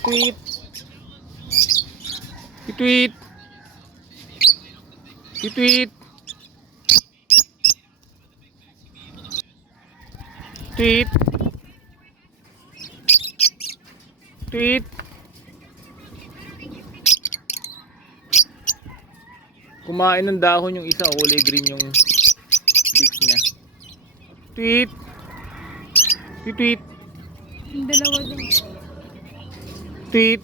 Tweet. Tweet. Tweet. Tweet. Tweet. Kumain ng dahon yung isa, kulay green yung beak niya. Tweet. Tweet. Yung dalawa din. Tweet.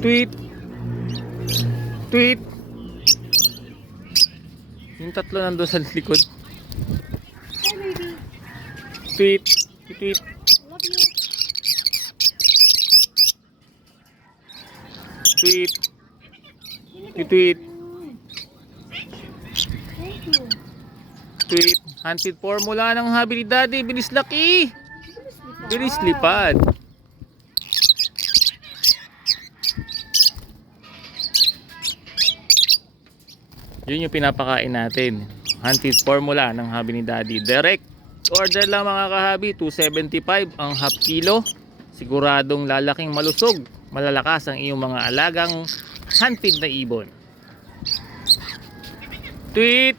Tweet. Tweet. Yung tatlo nandun sa likod. Hi, baby. Tweet. Tweet. Love you. Tweet. Tweet. Thank you. Tweet. Hunted formula ng habi ni Daddy. Bilis laki. Bilis lipad. Yun yung pinapakain natin. Hunted formula ng habi ni Daddy. Direct order lang mga kahabi. 275 ang half kilo. Siguradong lalaking malusog. Malalakas ang iyong mga alagang hunted na ibon. Tweet.